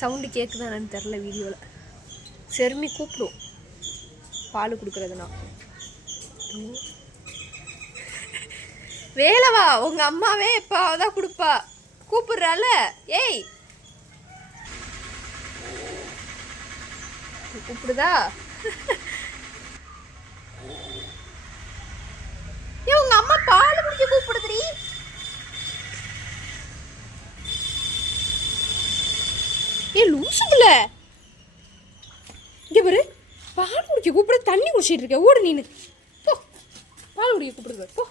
Sound கேட்குதானு தெரில வீடியோவில். செருமி கூப்பிடும் பால் கொடுக்குறதுனா. வேலவா உங்க அம்மாவே எப்போ தான் கொடுப்பா, கூப்பிடுறால. ஏய் கூப்பிடுதா? ஏ உங்க அம்மா பால் குடிக்க கூப்பிடுதுடி. ஏ லூசுக்குல இங்க பாரு, பால் குடிக்க கூப்பிடு, தண்ணி குடிச்சிட்டு இருக்க. ஓடு நீனு போ, பால் குடிக்க கூப்பிடுது போ.